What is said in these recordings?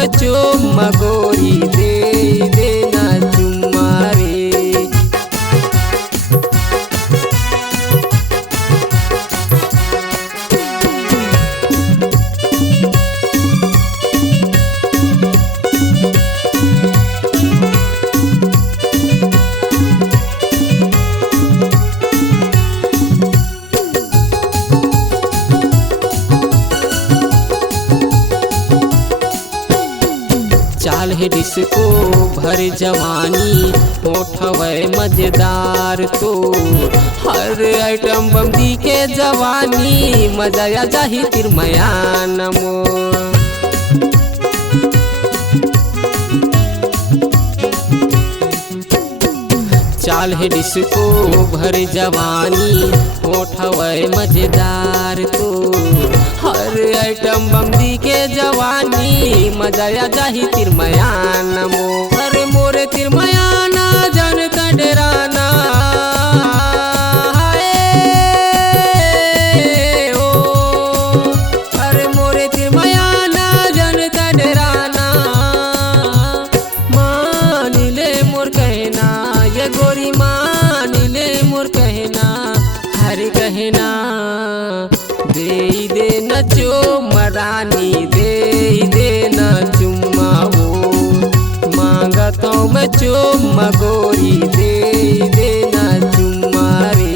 मैं चुम्मा गोरी दे देना चुम्मा रे। चाल है डिस्को भर जवानी होठवे मजेदार तो हर आइटम बमदी के जवानी मजा आ जाही तिरमया नमो। चाल है डिस्को भर जवानी होठवे मजेदार तो हर आइटम बमदी के जवानी मजा आ जाही तिरमया नमो। अरे मोरे तिरमयाना जन का डेराना ओ अरे मोरे तिरमयाना जन का डेराना मान ले मोर कहना ये गोरी मान ले मोर कहना हर कहना दे देना चुम्मा रानी दे देना चुम्मा वो मांगता हूँ मैं चुम्मा गोरी दे देना चुम्मा रे।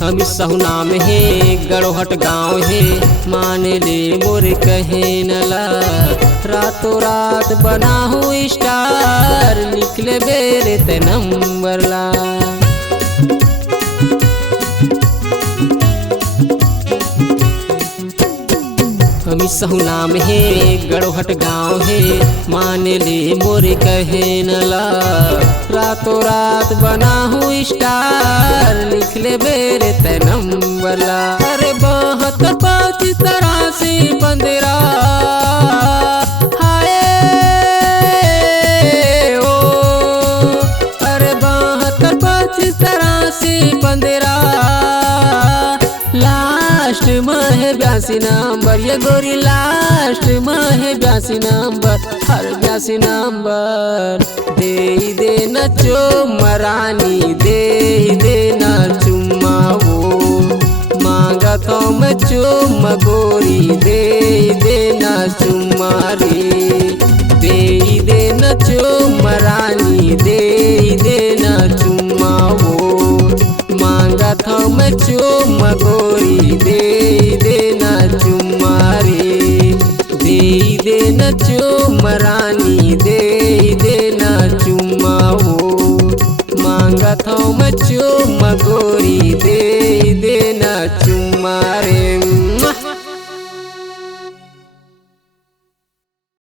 हम सहुना में है गड़ोहट गाँव है मान ले मोर कहे नला रातों रात बना हूँ स्टार निकले बेरे ते नंबर ला। हम सहुना में है गड़ोहट गाँव है मान ले मोर कहे नला रातों रात बना हूँ स्टार लिख ले बेरे ते नंबर ला। अरे 72 25 83 15 हाय ओ अरे 72 25 83 15 लास्ट में है 82 नंबर ये गोरी लास्ट में है 82 नंबर हर 82 नंबर दे देना चुम्मा रानी दे देना चुम्मा वो मांगता हूँ मैं चुम्मा गोरी दे देना चुम्मा रे। दे देना चुम्मा रानी दे देना चुम्मा वो मांगता हूँ मैं चुम्मा गोरी दे देना चुम्मा रे। दे देना चुम्मा रानी दे देना चुम्मा वो मांगता हूँ मैं चुम्मा गोरी दे देना चुम्मा रे।